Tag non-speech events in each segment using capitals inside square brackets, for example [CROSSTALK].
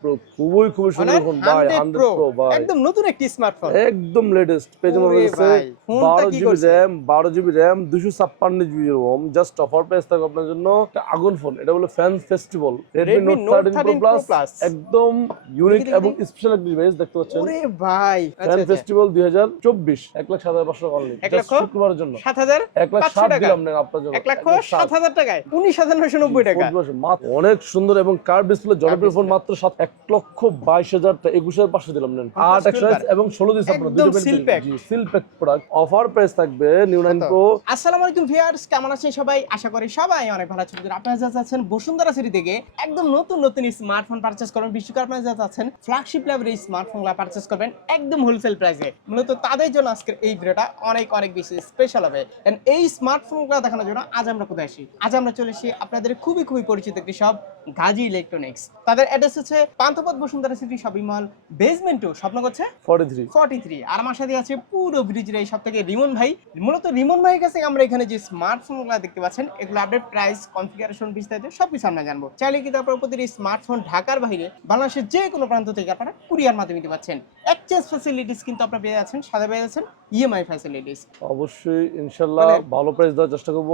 Pro খুবই খুবই সুন্দর ফোন ভাই ভাই। একদম নতুন একটি স্মার্টফোন একদম লেটেস্ট পেজ ওরে কাছে বারো GB GB GB just offer price থাকবে আপনার জন্য একটা আগুন ফোন এটা বলে fan festival Redmi Redmi Note Note thirteen 13 Pro Pro Plus Plus। একদম ইউনিক এবং স্পেশাল একটা ডিভাইস দেখতে পাচ্ছেন। ওরে ভাই ফ্যান ফেস্টিভ্যাল দুই হাজার চব্বিশ এক লাখ সাত হাজার পাঁচশো টাকা অনলি এক লক্ষ? শুক্রবারের জন্য। সাত হাজার এক লাখ পাঁচশো ষাট দিলাম আপনার জন্য। এক লক্ষ সাত হাজার টাকায় উনিশ হাজার নয়শো নব্বই টাকা। অনেক সুন্দর এবং কার ডিসপ্লে ফোন মাত্র সাত এক লক্ষ বাইশ হাজার টা একুশ হাজার পাঁচশো দিলাম নেন। আট একশো এবং ষোলো দিচ্ছে আপনার একদম দুটো seal pack। Seal pack product offer price থাকবে নিউ নাইন প্রো আসসালামু আলাইকুম ভিউয়ার্স কেমন আছেন সবাই? আশা করি সবাই অনেক ভালো আছেন। আপনারা যা যাচ্ছেন বসুন্ধরা সিটি থেকে একদম নতুন নতুন স্মার্টফোন পারচেজ করবেন। বিশ্বকাপ আপনারা যা যাচ্ছেন ফ্ল্যাগশিপ লেভেলের এই স্মার্টফোনগুলো পারচেজ করবেন একদম হোলসেল প্রাইসে মূলত তাদের জন্য আজকের এই ভিডিওটা অনেক অনেক বেশি স্পেশাল হবে। এই স্মার্টফোনগুলো দেখানোর জন্য আজ আমরা কোথায় আসি? আজ আমরা চলে এসেছি আপনাদের খুবই খুবই পরিচিত একটি সব গাজী ইলেকট্রনিক্স তাদের অ্যাড্রেস হচ্ছে Panthapath Bashundhara City shopping mall basement two স্বপ্ন করছে ফর্টি থ্রি ফর্টি থ্রি আর আমার সাথে আছে পুরো ব্রিজের এই সব থেকে রিমন ভাই। মূলত রিমন ভাইয়ের কাছে আমরা এখানে যে স্মার্টফোনগুলো দেখতে পাচ্ছেন এগুলো আপডেট প্রাইস কনফিগারেশন বিস্তারিত সব কিছু আমরা জানব। চাইলে কিন্তু আপনার প্রতিটি স্মার্টফোন ঢাকার বাইরে বাংলাদেশের যে কোনো প্রান্ত থেকে আপনারা কুরিয়ার মাধ্যমে নিতে পাচ্ছেন। এক্সচেঞ্জ ফ্যাসিলিটিস কিন্তু আপনারা পেয়ে যাচ্ছেন সাথে পেয়ে যাচ্ছেন ইএমআই ফ্যাসিলিটিস অবশ্যই ইনশাল্লাহ বলেন। ভালো প্রাইস দেওয়ার চেষ্টা করব।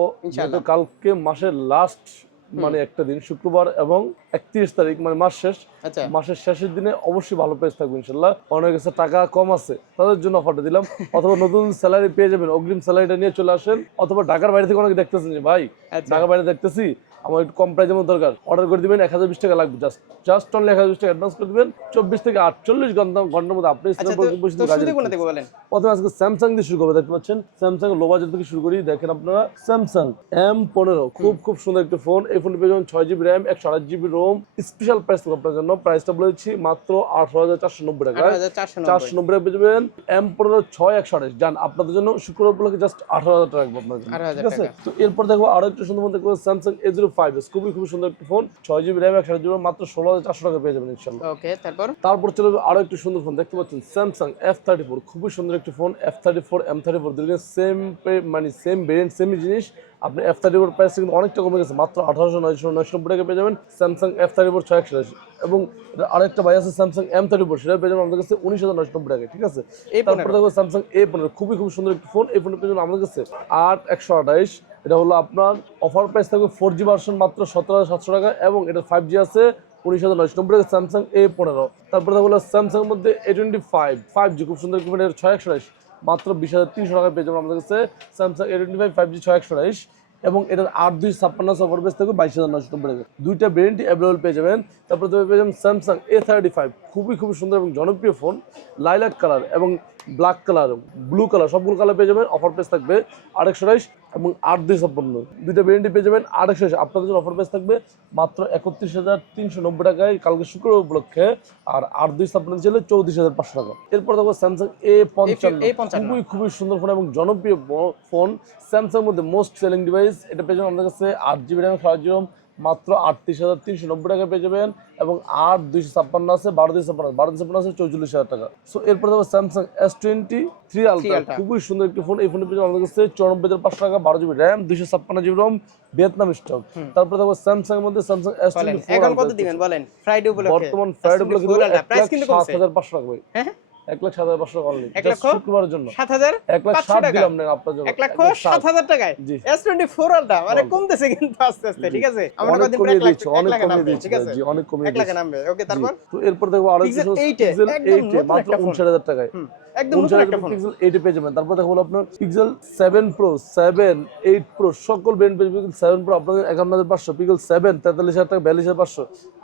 কালকে মাসের লাস্ট মানে একটা দিন শুক্রবার এবং একত্রিশ তারিখ মানে মাস শেষ। আচ্ছা। মাসের শেষের দিনে অবশ্যই ভালো প্রাইস থাকবে ইনশাল্লাহ। অনেক কাছে টাকা কম আছে তাদের জন্য অফারটা দিলাম। [LAUGHS] অথবা নতুন স্যালারি পেয়ে যাবেন অগ্রিম স্যালারিটা নিয়ে চলে আসেন। অথবা ঢাকার বাইরে থেকে অনেকে দেখতেছেন যে ভাই আচ্ছা। ঢাকার বাইরে দেখতেছি আমার একটু কম প্রাইজের মধ্যে দরকার। অর্ডার করে দিবেন এক হাজার বিশ টাকা লাগবে জাস্ট জাস্ট অনলি এক হাজার বিশ টাকা অ্যাডভান্স করে দিবেন চব্বিশ থেকে আটচল্লিশ ঘণ্টা ঘণ্টার মধ্যে আপনি আচ্ছা প্রথমে আজকে স্যামসাং দিয়ে শুরু করব দেখতে পাচ্ছেন? স্যামসাং লো বাজেট থেকে শুরু করি দেখেন আপনারা স্যামসাং এম পনেরো খুব খুব সুন্দর একটা ফোন এই ফোন পেয়ে যাবেন ছয় জিবি র্যাম একশো আট জিবি রোম স্পেশাল প্রাইস আপনার জন্য। প্রাইসটা বলেছি মাত্র আঠারো হাজার চারশো নব্বই টাকা। চারশো নব্বই। টাকা পেয়ে যাবেন এম পনেরো ছয় একশো আঠাশ জান আপনাদের জন্য শুক্রবার উপলক্ষে জাস্ট আঠারো হাজার টাকা রাখব আপনার জন্য। ঠিক আছে? তো এরপর দেখব আরও একটু সুন্দর মধ্যে Samsung A zero five S খুবই খুবই সুন্দর একটি ফোন ছয় জিবি র্যাম একশো আট জিবি মাত্র ষোলো হাজার চারশো টাকা পেয়ে যাবেন ইনশাল্লাহ। ওকে তারপর? তারপর চলে যাবে আরও একটি সুন্দর ফোন দেখতে পাচ্ছেন স্যামসাং এফ থার্টি ফোর খুবই সুন্দর একটি phone F thirty four M thirty four দুটো সেম মানে সেম ভেরিয়েন্ট সেমই জিনিস। আপনি এফ থার্টি ফোর প্রাইস কিন্তু অনেকটা কমে গেছে মাত্র আঠারোশো নয়শো নয়শো নব্বই টাকা পেয়ে যাবেন স্যামসাং এফ থার্টি ফোর ছয় একশো। এবং আরেকটা ভাই আছে স্যামসাং এম থার্টি ফোর সেটা পেয়ে যাবেন আমাদের কাছে উনিশ হাজার নয়শো নব্বই টাকা ঠিক আছে? এই তারপর দেখব স্যামসাং এ পনেরো খুবই খুব সুন্দর একটি ফোন এই ফোনটা পেয়ে যাবেন আমাদের কাছে আট একশো আঠাইশ। এটা হলো আপনার অফার প্রাইস থাকবে ফোর জি ভার্সন মাত্র সতেরো হাজার সাতশো টাকা এবং এটা ফাইভ জি আছে উনিশ হাজার নয়শো নব্বই টাকা স্যামসাং এ পনেরো। তারপরে হলো স্যামসাং মধ্যে A twenty five five G খুব সুন্দর একটি ফোন এর ছয় একশো আঠাইশ। মাত্র বিশ হাজার তিনশো টাকায় পেয়ে যাবেন আমাদের কাছে Samsung A twenty five five G ছয় একশো বাইশ এবং এটার আট দুই ছাপ্পান্ন সফর বেস থেকে বাইশ হাজার নয়শো নব্বই দুইটা ব্র্যান্ডই অ্যাভেলেবল পেয়ে যাবেন। তারপরে তুমি পেয়ে যাবেন স্যামসাং এ থার্টি ফাইভ খুবই খুবই সুন্দর এবং জনপ্রিয় ফোন লাইলাক কালার এবং ব্ল্যাক কালার ব্লু কালার সবগুলো কালার পেয়ে যাবেন। অফার পেস থাকবে আরেকশো এবং আট দুই ছাপ্পান্ন। দুইটা ব্র্যান্ডই পেয়ে যাবেন আট একশো আপনাদের জন্য অফার প্রাইস থাকবে মাত্র একত্রিশ হাজার তিনশো নব্বই টাকায়। কালকে শুক্রবার উপলক্ষে। আর আট দুই ছাপ্পান্ন ছিল চৌত্রিশ হাজার পাঁচশো টাকা। এরপর দেখো স্যামসাং এ পঞ্চান্ন। A55 খুবই খুবই সুন্দর ফোন এবং জনপ্রিয় ফোন স্যামসাং মধ্যে মোস্ট সেলিং ডিভাইস এটা পেয়ে যাবেন আমাদের কাছে। আট জিবি র্যাম ফাইভ জিবি মাত্র আটত্রিশ হাজার তিনশো নব্বই টাকা পেয়ে যাবেন এবং আট দুইশো ছাপ্পান্ন আছে বারো দুইশো ছাপ্পান্ন বারো দুইশো ছাপ্পান্ন আছে চৌচল্লিশ হাজার টাকা। সো এরপর দেখো Samsung S twenty three Ultra খুবই সুন্দর একটি ফোন এই ফোনের পেয়ে আমাদের কাছে চৌরানব্বই হাজার পাঁচশো টাকা বারো জিবি র্যাম দুইশো ছাপ্পান্ন জিবি রোম ভিয়েতনাম স্টক তারপর দেখো স্যামসাং এর মধ্যে স্যামসাং এস টোয়েন্টি কত দিবেন ফ্রাইডে উপলক্ষে। বর্তমান ফ্রাইডে উপলক্ষে সাত হাজার পাঁচশো টাকা। ভাই হ্যাঁ। এক লাখ সাত হাজার পাঁচশো টাকা অনলি এক লক্ষ? শুক্রবারের জন্য। সাত হাজার এক লাখ পাঁচশো দিলাম নেন আপনার জন্য। এক লক্ষ সাত হাজার টাকায়। এস টোয়েন্টি ফোর আলটা মানে কমতেছে কিন্তু আস্তে আস্তে ঠিক আছে? আমরা কদিন কমিয়ে এক লাখ অনেক কমিয়ে নামবে ঠিক আছে? অনেক কমিয়ে এক লাখে নামবে ওকে তারপর? তো এরপর দেখব আরও Pixel কিছু 8 এ, পিক্সেল একদম 8 এ নতুন মাত্র একটা ফোন। 59000 টাকায়। একদম নতুন একটা ফোন পিক্সেল 8 পেয়ে যাবেন। তারপর দেখো আপনার পিক্সেল 7 প্রো 7 8 প্রো সকল ব্র্যান্ড পেয়ে পিক্সেল 7 প্রো আপনাদের 51500 পিক্সেল 7 43000 টাকা 42500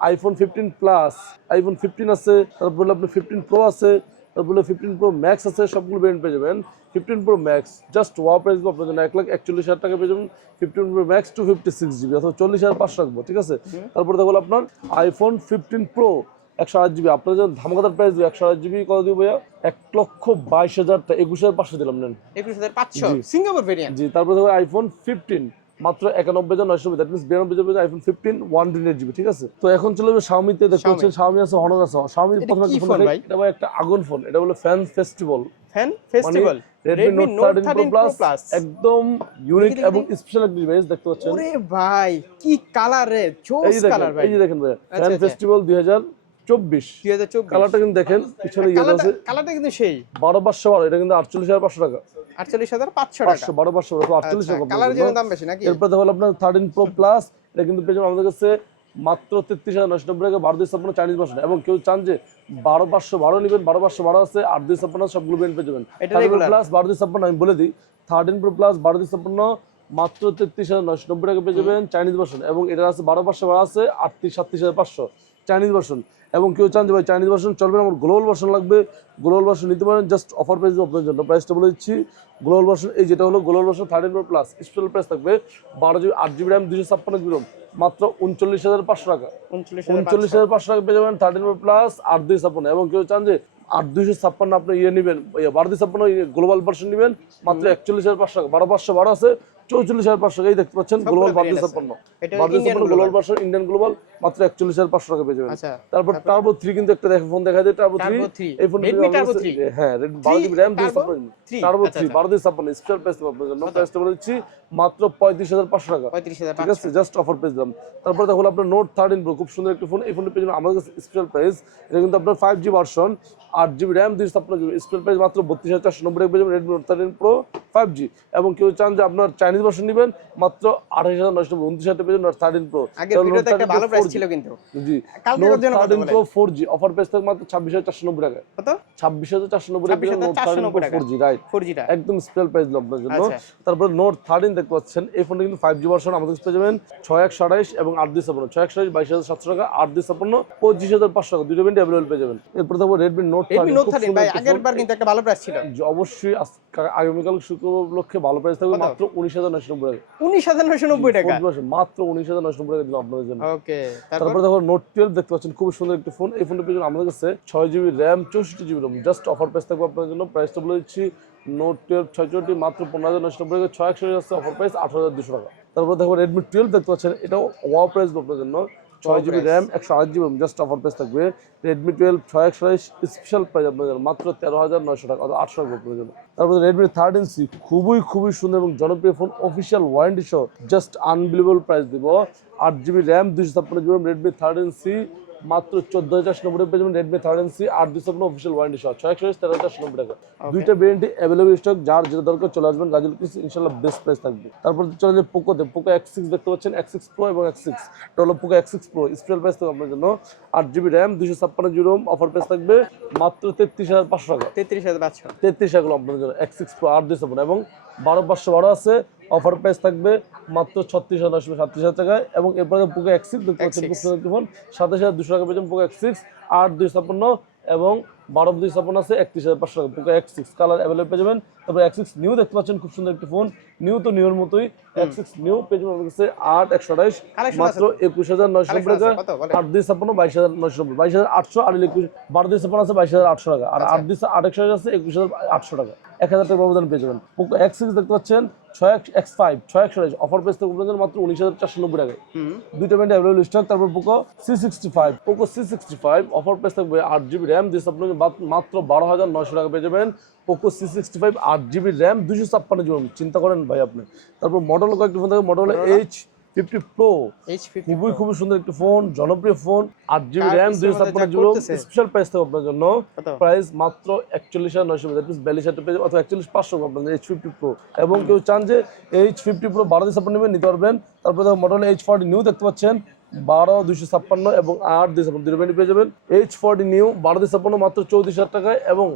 আইফোন 15 প্লাস আইফোন 15 আছে তারপর আপনার 15 প্রো আছে তারপর 15 প্রো ম্যাক্স আছে সবগুলো ব্র্যান্ড পেয়ে যাবেন। 15 প্রো ম্যাক্স জাস্ট ওয়া প্রাইস আপনার জন্য 1 লাখ 41000 টাকা পেয়ে যাবেন। 15 প্রো ম্যাক্স 256 জিবি অথবা 40500 রাখব ঠিক আছে? তারপরে দেখো আপনার আইফোন 15 প্রো একশো আট জিবি আপনার যখন ধামাকাদার প্রাইস দিবে একশো আট জিবি কত দিব এক লক্ষ বাইশ হাজার টাকা একুশ হাজার পাঁচশো দিলাম নেন। একুশ হাজার পাঁচশো সিঙ্গাপুর ভেরিয়েন্ট জি তারপরে দেখো আইফোন ফিফটিন মাত্র একানব্বই হাজার নয়শো দ্যাট মিনস বিরানব্বই হাজার iPhone fifteen one twenty GB ঠিক আছে? তো এখন চলে যাবে শাওমিতে দেখতে পাচ্ছেন শাওমি আছে হনর আছে। শাওমি প্রথমে ফোন এটা ভাই একটা আগুন ফোন এটা হলো fan festival fan festival Redmi Note thirteen 13 Pro Pro Plus। একদম ইউনিক এবং স্পেশাল একটা ডিভাইস দেখতে পাচ্ছেন। ওরে ভাই কি কালার রে? জোস কালার ভাই। এই যে দেখেন ভাই ফ্যান। ফেস্টিভ্যাল দুই হাজার চব্বিশ। কালারটা কিন্তু দেখেন পিছনে কালারটা কিন্তু সেই। বারো পাঁচশো বারো এটা কিন্তু আটচল্লিশ হাজার পাঁচশো টাকা। 48500 টাকা। পাঁচশো বারো পাঁচশো আটচল্লিশ টাকা কালারের জন্য দাম বেশি নাকি? এরপরে দেখো আপনার থার্টিন প্রো প্লাস এটা কিন্তু পেয়ে আমাদের কাছে মাত্র তেত্রিশ হাজার নশো নব্বই টাকা বারো দুই ছাপ্পান্ন চাইনিজ এবং কেউ চান যে বারো পাঁচশো বারো নেবেন বারো পাঁচশো বারো আছে আট দুই ছাপ্পান্ন সবগুলো পেয়ে যাবেন? প্লাস বারো দুই ছাপ্পান্ন আমি বলে দিই থার্টিন প্রো প্লাস বারো দুই ছাপ্পান্ন মাত্র তেত্রিশ হাজার নশো নব্বই টাকা পেয়ে যাবেন চাইনিজ ভার্সন এবং এটা আছে বারো পাঁচশো বারো আছে আটত্রিশ সাতত্রিশ হাজার পাঁচশো। চাইনিজ ভার্সন এবং কেউ চান যে ভাই চাইনিজ ভার্সন চলবে আমার গ্লোবাল ভার্সন লাগবে। গ্লোবাল ভার্সন নিতে পারেন জাস্ট অফার প্রাইস আপনার জন্য। প্রাইসটা বলে দিচ্ছি গ্লোবাল ভার্সন এই যেটা হলো global version thirteen Pro Plus special price থাকবে বারো জিবি আট জিবি র্যাম দুশো ছাপ্পান্ন জিবি মাত্র উনচল্লিশ হাজার পাঁচশো টাকা। উনচল্লিশ হাজার পাঁচশো টাকা পেয়ে যাবেন থার্টিন প্রো প্লাস আট দুই ছাপ্পান্ন। এবং কেউ চান যে আট দুইশো ছাপ্পান্ন আপনি ইয়ে নেবেন ইয়ে বারো দুই ছাপ্পান্ন গ্লোবাল ভার্সন নেবেন, মাত্র একচল্লিশ হাজার পাঁচশো টাকা। বারো পাঁচশো বারো আছে চৌচল্লিশ হাজার পাঁচশো এই দেখতে পাচ্ছেন গ্লোবাল বারো দুই variant আছে। ছাপ্পান্ন এটা বারো দুই Indian ছাপ্পান্ন global। Global version Indian global মাত্র একচল্লিশ হাজার পাঁচশো টাকা পেয়ে যাবেন। আচ্ছা তারপর টার্বো থ্রি কিন্তু একটা দেখো ফোন দেখা যায় টার্বো থ্রি এই ফোন Redmi Turbo 3 হ্যাঁ বারো জিবি র্যাম দুই ছাপ্পান্ন টার্বো আচ্ছা, থ্রি আচ্ছা। বারো দুই ছাপ্পান্ন স্পেশাল প্রাইস আপনার জন্য প্রাইসটা বলে দিচ্ছি মাত্র পঁয়ত্রিশ হাজার পাঁচশো টাকা। ঠিক আছে জাস্ট অফার পেয়ে দিলাম। তারপরে দেখো আপনার নোট থার্টিন প্রো খুব সুন্দর একটা ফোন এই ফোনটা পেয়ে যাবেন আমাদের কাছে স্পেশাল প্রাইস এটা কিন্তু আপনার ফাইভ জি ভার্সন আট জিবি র্যাম দুইশো ছাপ্পান্ন জিবি স্পেশাল প্রাইস মাত্র বত্রিশ হাজার চারশো নব্বই পেয়ে যাবেন Redmi Note thirteen Pro five G এবং কেউ চান যে আপনার চাইনিজ ভার্সন নেবেন মাত্র আঠাশ হাজার নব্বই উনত্রিশ হাজার thirteen Pro G thirteen Pro four G offer price থাকবে মাত্র ছাব্বিশ হাজার চারশো নব্বই টাকা। ছাব্বিশ হাজার চারশো নব্বই টাকা থার্টিন ফোর জি রাইট একদম স্পেশাল প্রাইস আপনার জন্য। আচ্ছা। তারপরে নোট থার্টিন দেখতে পাচ্ছেন এই ফোনটা কিন্তু ফাইভ জি ভার্সন আমাদের কাছে পেয়ে যাবেন ছয় একশো আঠাইশ এবং আট দুই ছাপ্পান্ন। ছয় একশো আঠাইশ বাইশ হাজার সাতশো টাকা আট দুই ছাপ্পান্ন পঁচিশ হাজার পাঁচশো টাকা। দুটো ব্যান্ড অ্যাভেলেবল পেয়ে যাবেন। এরপর থাকব রেডমি নোট Redmi Note 13 ভাই আগের আগের বার কিন্তু একটা ভালো প্রাইস ছিল। অবশ্যই আগামীকাল শুক্রবার উপলক্ষে ভালো প্রাইস থাকবে মাত্র উনিশ হাজার নশো নব্বই টাকা। 19990 টাকা? 40% মাত্র উনিশ হাজার নশো নব্বই টাকা দিলাম আপনাদের জন্য। ওকে তারপরে? দেখো নোট টুয়েলভ দেখতে পাচ্ছেন খুব সুন্দর একটি ফোন এই ফোনটা পেয়ে আমাদের কাছে ছয় জিবি র্যাম চৌষট্টি GB RAM just offer price থাকবে আপনাদের জন্য। প্রাইসটা বলে দিচ্ছি নোট টুয়েলভ ছয় চৌষট্টি মাত্র পনেরো হাজার নশো নব্বই টাকা। ছয় একশো অফার প্রাইস আঠারো হাজার দুশো টাকা। তারপর দেখো রেডমি টুয়েলভ দেখতে পাচ্ছেন এটাও ওয়াও প্রাইস আপনাদের জন্য। ছয় জিবি র্যাম একশো আট জিবি জাস্ট অফার প্রাইস থাকবে। রেডমি টুয়েলভ ছয় একশো স্পেশাল প্রাইস আপনাদের মাত্র তেরো হাজার নয়শো টাকা অর্থাৎ আটশো টাকা প্রয়োজন। তারপরে রেডমি থার্ড সি খুবই খুবই সুন্দর এবং জনপ্রিয় ফোন অফিসিয়াল ওয়ারেন্টি সহ জাস্ট আনবিলিভেবল প্রাইস দিব। আট জিবি র্যাম দুইশো ছাপ্পান্ন জিবি রেডমি থার্ড সি মাত্র চোদ্দ হাজার নব্বই পেয়ে যাবেন রেডমি থার্ড সি আট দুশো ছাপ্পান্ন অফিসিয়াল ওয়ারেন্টি সহ ছয় একশো তেরো হাজার নব্বই টাকা। দুইটা ভেরিয়েন্টই অ্যাভেলেবল স্টক যার যেটা দরকার চলে আসবেন গাজল পিস ইনশাল্লাহ বেস্ট প্রাইস থাকবে। তারপর চলে যাবে পোকোতে পোকো এক্স সিক্স দেখতে পাচ্ছেন এক্স সিক্স প্রো এবং এক্স সিক্স এটা হলো Poco X six Pro special price থাকবে আপনার জন্য আট জিবি র্যাম দুশো ছাপ্পান্ন জিবি রোম অফার প্রাইস থাকবে মাত্র তেত্রিশ হাজার পাঁচশো টাকা। 33500 তেত্রিশ হাজার আপনাদের জন্য এক্স সিক্স প্রো আট দুই ছাপ্পান্ন। এবং বারো পাঁচশো বারো আছে অফার প্রাইস থাকবে মাত্র ছত্রিশ হাজার নশো সাতত্রিশ হাজার টাকায় এবং এরপরে পোকো এক্স সিক্স দেখতে পাচ্ছেন X6 খুব সুন্দর একটি ফোন সাতাশ হাজার দুশো টাকা পেয়েছেন পোকো এক্স সিক্স আট দুই ছাপ্পান্ন এবং বারো দুই ছাপ্পান্ন আছে একত্রিশ হাজার পাঁচশো টাকা। Poco X six colour available পেয়ে যাবেন। তারপরে এক্স সিক্স নিউ দেখতে পাচ্ছেন খুব সুন্দর একটি ফোন নিউ তো নিউর মতোই। এক্স সিক্স নিউ পেয়ে যাবেন কাছে আট একশো আঠাইশ মাত্র একুশ হাজার নয়শো নব্বই টাকা? আট দুই ছাপ্পান্ন বাইশ হাজার নয়শো নব্বই। বাইশ হাজার আটশো আর একুশ বারো দুই ছাপ্পান্ন আছে বাইশ হাজার আটশো টাকা। আর আট দুই আট একশো আছে একুশ হাজার আটশো টাকা। এক হাজার টাকা ব্যবধান পেয়ে যাবেন। পোকো এক্স সিক্স দেখতে পাচ্ছেন ছয় এক্স ফাইভ ছয় একশো অফার প্রাইস থেকে মাত্র উনিশ হাজার চারশো নব্বই টাকায়। হুম। দুইটা ব্যান্ড অ্যাভেলেবল স্টক তারপর Poco C sixty five Poco C sixty five offer price থাকবে আট জিবি র্যাম দিস আপনাকে মাত্র বারো হাজার নয়শো টাকা পেয়ে যাবেন। পোকো সি সিক্সটি ফাইভ আট জিবি র্যাম দুশো ছাপ্পান্ন জিবি। চিন্তা করেন ভাই আপনি। তারপর মডেল কয়েকটি ফোন থাকবে মডেল এইচ ফিফটি প্রো খুবই খুবই সুন্দর একটি ফোন জনপ্রিয় ফোন আট জিবি র্যাম দুই ছাপ্পান্ন জিবি স্পেশাল প্রাইস থাকবে আপনার জন্য। প্রাইস মাত্র একচল্লিশ হাজার নয়শো মিনস বিয়াল্লিশ হাজার পেয়ে অথবা একচল্লিশ পাঁচশো আপনার এইচ ফিফটি প্রো এবং কেউ চান যে এইচ ফিফটি প্রো বারো ছাপ্পান্ন নেবেন নিতে পারবেন। তারপরে মডেল এইচ ফর্টি নিউ দেখতে পাচ্ছেন। বারো দুইশো ছাপ্পান্ন এবং আট দুশো ছাপ্পান্ন দুটো পেয়ে যাবেন। এইচ ফর্টি নিউ বারো দুশো ছাপ্পান্ন মাত্র চৌত্রিশ হাজার টাকায় এবং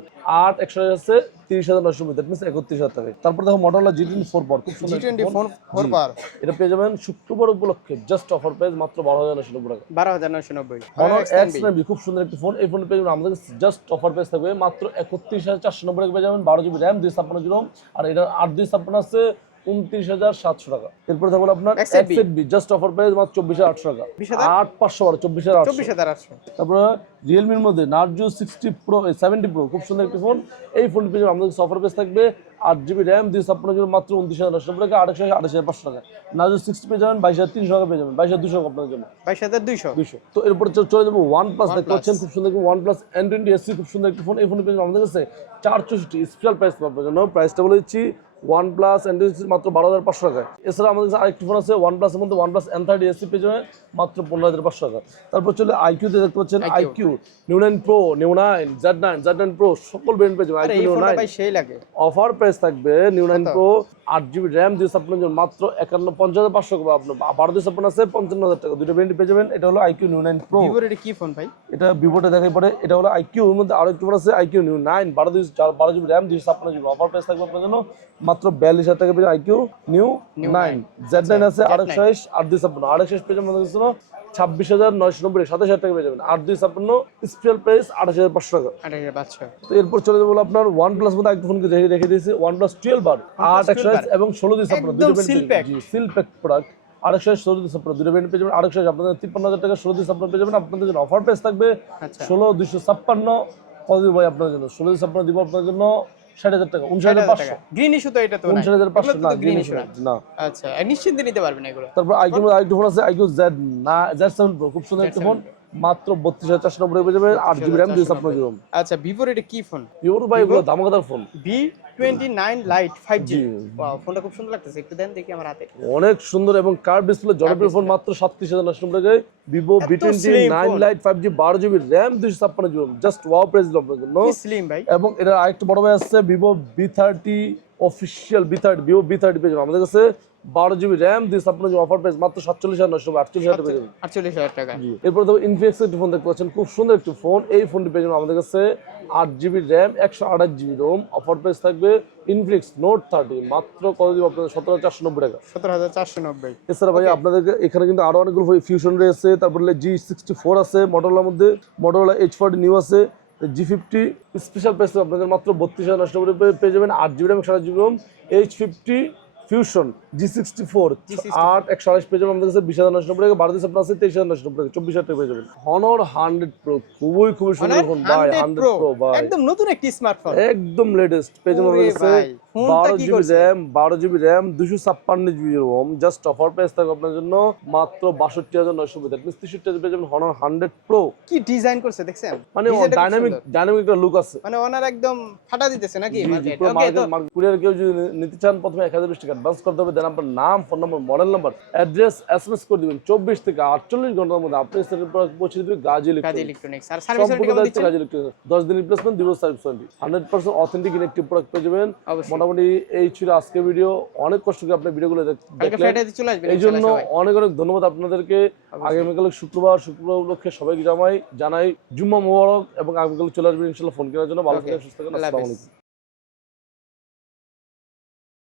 আট একশো আছে তিরিশ হাজার নয়শো দ্যাট মিনস একত্রিশ হাজার টাকায়। তারপর দেখো model G twenty four power খুব সুন্দর একটি G20 phone. Phone four G. পার এটা পেয়ে যাবেন শুক্রবার উপলক্ষে জাস্ট অফার প্রাইস মাত্র বারো হাজার নশো নব্বই টাকা। 12990 অনার Extend এক্স নাবি খুব সুন্দর একটি ফোন এই ফোন পেয়ে যাবেন আমাদের জাস্ট অফার প্রাইস থাকবে মাত্র একত্রিশ হাজার চারশো নব্বই টাকা পেয়ে যাবেন। বারো জিবি র্যাম দুই ছাপ্পান্ন জিরো আর এটা আট দুই ছাপ্পান্ন আছে উনত্রিশ হাজার সাতশো টাকা। এরপরে থাকবে আপনার XZB B just offer price মাত্র চব্বিশ হাজার আটশো টাকা। আট পাঁচশো বারো চব্বিশ হাজার আটশো। চব্বিশ হাজার আটশো। তারপরে রিয়েলমির মধ্যে Narzo sixty Pro seventy Pro খুব সুন্দর একটি ফোন এই পেয়ে আমাদের অফার থাকবে আট জিবি র্যাম দুই ছাপ্পান্ন জিবি মাত্র উনত্রিশ হাজার নশো টাকা। আঠাশ হাজার আঠাশ হাজার পাঁচশো টাকা। নার্জো সিক্সটি পেয়ে যাবেন বাইশ হাজার তিনশো টাকা পেয়ে যাবেন বাইশ হাজার দুশো আপনার জন্য। বাইশ হাজার দুইশো দুইশো তো এরপর চলে যাব ওয়ান প্লাস দেখতে OnePlus। পাচ্ছেন খুব সুন্দর one plus N twenty SE খুব সুন্দর একটি ফোন এই ফোন পেয়ে আমাদের কাছে চার চৌষট্টি স্পেশাল প্রাইস পাওয়ার জন্য প্রাইসটা বলে দিচ্ছি ওয়ান প্লাস টোয়েন্টি মাত্র বারো হাজার পাঁচশো টাকা এছাড়া আমাদের কাছে আরেকটি ফোন আছে ওয়ান প্লাসের মধ্যে one plus N thirty SE পেজ যাবেন মাত্র পনেরো হাজার পাঁচশো টাকা। তারপর চলে আইকিউতে দেখতে পাচ্ছেন iQOO Neo nine Pro Neo nine Z nine Z nine Pro সকল ব্র্যান্ড পেয়ে যাবেন। IQOO Neo nine offer price থাকবে নিউ নাইন প্রো আট জিবি র্যাম দুই ছাপ্পান্ন মাত্র একান্ন পঞ্চাশ হাজার পাঁচশো আপনার বারো দুই ছাপ্পান্ন আছে পঞ্চান্ন হাজার টাকা। দুটো ব্র্যান্ড পেয়ে যাবেন। এটা হলো আইকিউ নিউ নাইন প্রো এটা কি ফোন ভাই? এটা ভিভোটা দেখাই পড়ে এটা হলো আইকিউ এর মধ্যে আরও একটু ফোন আছে আইকিউ নিউ নাইন বারো দুই চার বারো জিবি র্যাম দুইশো ছাপ্পান্ন জিবি অফার প্রাইস থাকবে আপনার জন্য। মাত্র বিয়াল্লিশ হাজার টাকা পেয়ে iQOO Neo nine. Z nine আছে Z9 আরেকশো আট দুই ছাপ্পান্ন। আরেকশো পেয়ে যাবেন ছাব্বিশ হাজার নয়শো নব্বই সাতাশ হাজার টাকা পেয়ে যাবেন। আট দুই ছাপ্পান্ন স্পেশাল প্রাইস আঠাশ হাজার পাঁচশো টাকা। আরে বাচ্চা তো এরপর চলে যাব আপনার ওয়ান প্লাস মধ্যে একটা ফোনকে রেখে রেখে দিয়েছি ওয়ান প্লাস টুয়েলভ বার আট একশো 12 এবং ষোলো দিন দুটো প্রোডাক্ট আরেকশো ষোলো দিন আপনার দুটো পেয়ে যাবেন। আরেকশো আপনাদের তিপ্পান্ন হাজার টাকা ষোলো দিন আপনার পেয়ে যাবেন। আপনাদের জন্য অফার প্রাইস থাকবে আচ্ছা। ষোলো ছাপ্পান্ন কত দিব ভাই আপনার জন্য। ষোলো দিন দিব আপনার জন্য ষাট হাজার টাকা উনষাট হাজার পাঁচশো। গ্রিন ইস্যু তো এটা তো উনষাট হাজার পাঁচশো না গ্রিন green ইস্যু না। আচ্ছা আর নিশ্চিন্তে নিতে পারবেন এগুলো। তারপর আইকিউ ফোন আছে আইকিউ জেড না জেড সেভেন প্রো খুব সুন্দর একটা ফোন মাত্র বত্রিশ হাজার চারশো নব্বই যাবে আট জিবি র্যাম দুই ছাপ্পান্ন জিবি। আচ্ছা ভিভোর এটা কি ফোন ইউর ভাই এগুলো দামাকাদার phone V twenty nine Lite five G. G. ফোনটা খুব সুন্দর লাগতেছে একটু দেন দেখি আমার হাতে। অনেক সুন্দর এবং কার ডিসপ্লে জনপ্রিয় ফোন মাত্র সাতত্রিশ হাজার নশো নব্বই Vivo twenty nine Lite five G বারো জিবি র্যাম দুইশো ছাপ্পান্ন জিবি। জাস্ট ওয়াও প্রাইস দিল আপনার জন্য। স্লিম ভাই। এবং এটা আরেকটা বড় ভাই আসছে Vivo V thirty official V thirty Vivo V thirty পেয়ে আমাদের কাছে বারো জিবি র্যাম দুই আপনার অফার প্রাইস মাত্র সাতচল্লিশ হাজার নশো আটচল্লিশ হাজার পেয়ে যাবেন। আটচল্লিশ হাজার টাকা। এরপর তো ইনফিনিক্স একটি ফোন দেখতে পাচ্ছেন। খুব সুন্দর একটি ফোন এই ফোনটি পেয়ে যাবেন আমাদের কাছে আট জিবি র্যাম একশো আঠাশ জিবি রোম অফার প্রাইস থাকবে ইনফিনিক্স নোট থার্টি মাত্র কত দিব আপনাদের? সতেরো হাজার চারশো নব্বই টাকা। সতেরো হাজার চারশো নব্বই। এছাড়া ভাই আপনাদেরকে এখানে কিন্তু আরও অনেকগুলো ফিউশন রয়েছে তারপরে জি সিক্সটি ফোর আছে মটোলার মধ্যে মটোলা এইচ ফোর্টি নিউ আছে। জি ফিফটি স্পেশাল প্রাইস আপনাদের মাত্র বত্রিশ হাজার নষ্ট করে পেয়ে- যাবেন আট জিবি র্যাম সাড়ে GB ROM Edge fifty Fusion G sixty four আট একশো আড়াইশ পেয়ে যাবেন আমাদের কাছে বিশ হাজার নষ্ট টাকা বারো দিন আপনার আছে তেইশ হাজার নষ্ট টাকা চব্বিশ হাজার টাকা পেয়ে যাবেন। হনর হান্ড্রেড প্রো খুবই খুবই সুন্দর ফোন ভাই হান্ড্রেড প্রো ভাই। একদম নতুন একটি স্মার্টফোন একদম লেটেস্ট পেয়ে যাবেন আমাদের কাছে। বারো জিবি র্যাম বারো জিবি র্যাম দুশো ছাপ্পান্ন GB ROM just offer price থাকবে আপনার জন্য মাত্র বাষট্টি হাজার নয়শো দ্যাট তেষট্টি হাজার পেয়ে যাবেন হনর হান্ড্রেড প্রো কি ডিজাইন করছে দেখছেন? মানে Design টা খুব ডাইনামিক ডাইনামিক একটা লুক আছে। মানে ওনার একদম ফাটা দিতেছে নাকি? জি, জি, market? পুরো Okay, তো market- কুরিয়ার কেউ যদি নিতে চান প্রথমে এক হাজার বিশ টাকা অ্যাডভান্স করতে হবে দেন আপনার নাম ফোন নম্বর model number address S M S করে দিবেন। চব্বিশ থেকে আটচল্লিশ ঘণ্টার মধ্যে আপনি পৌঁছে গাজী ইলেকট্রনিক্স সম্পূর্ণ দায়িত্ব ইলেকট্রনিক্স দশ দিন রিপ্লেসমেন্ট দিবস service warranty hundred percent authentic electric product পেয়ে যাবেন। অবশ্যই। মোটামুটি এই ছিল আজকে ভিডিও অনেক কষ্ট করে আপনার ভিডিওগুলো দেখলেন। এই জন্য অনেক অনেক ধন্যবাদ আপনাদেরকে। আগামীকাল শুক্রবার শুক্রবার উপলক্ষে সবাইকে জানাই জানাই জুম্মা মোবারক এবং আগামীকাল চলে আসবেন ইনশাল্লাহ ফোন কেনার জন্য। ভালো. থাকেন সুস্থ থাকেন আল্লাহ আসসালামু আলাইকুম।